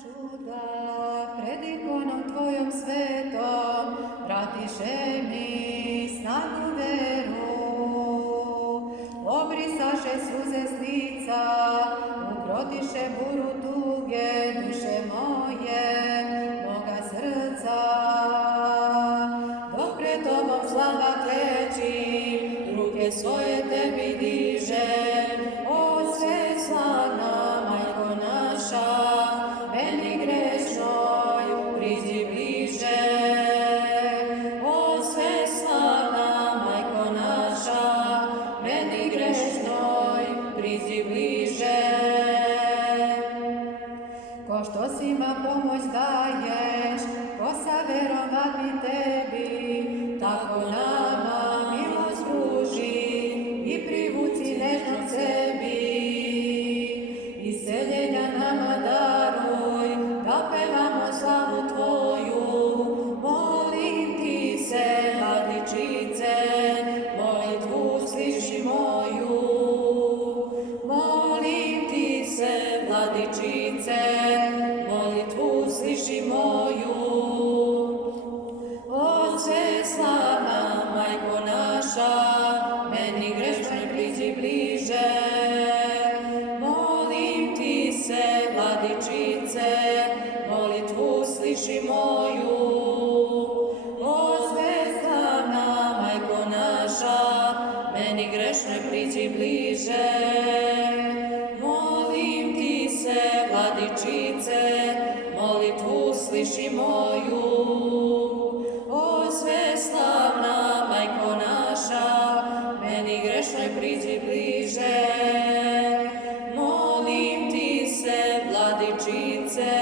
čuda pred ikonom Tvojom svetom, vratiše mi snagu veru. Obrisaše suze s lica, ukrotiše buru tuge, duše moje, moga srca. Dok pred Tobom slava kleči, ruke svoje Tebi dižem, o sve slavna Majko naša, meni grešnoj priđi bliže. O sve slavna Majko naša, meni grešnoj priđi bliže. Ko što svima pomoć daješ, ko sa verom vapi Tebi, tako nama milost pruži i privuci nežno k sebi. Isceljenja nama daruj, da pevamo slavu Tvoju. Molim Ti se, Vladičice, molitvu sliši moju. Molim Ti se, Vladičice, molitvu sliši moju. O sve slavna Majko naša, meni grešnoj priđi bliže. Molim Ti se, Vladičice, molitvu sliši moju. O sve slavna Majko naša, meni grešnoj priđi bliže. Molim Ti se, Vladičice, molitvu sliši moju. O sve slavna Majko naša, meni grešnoj priđi bliže. Molim Ti se, Vladičice,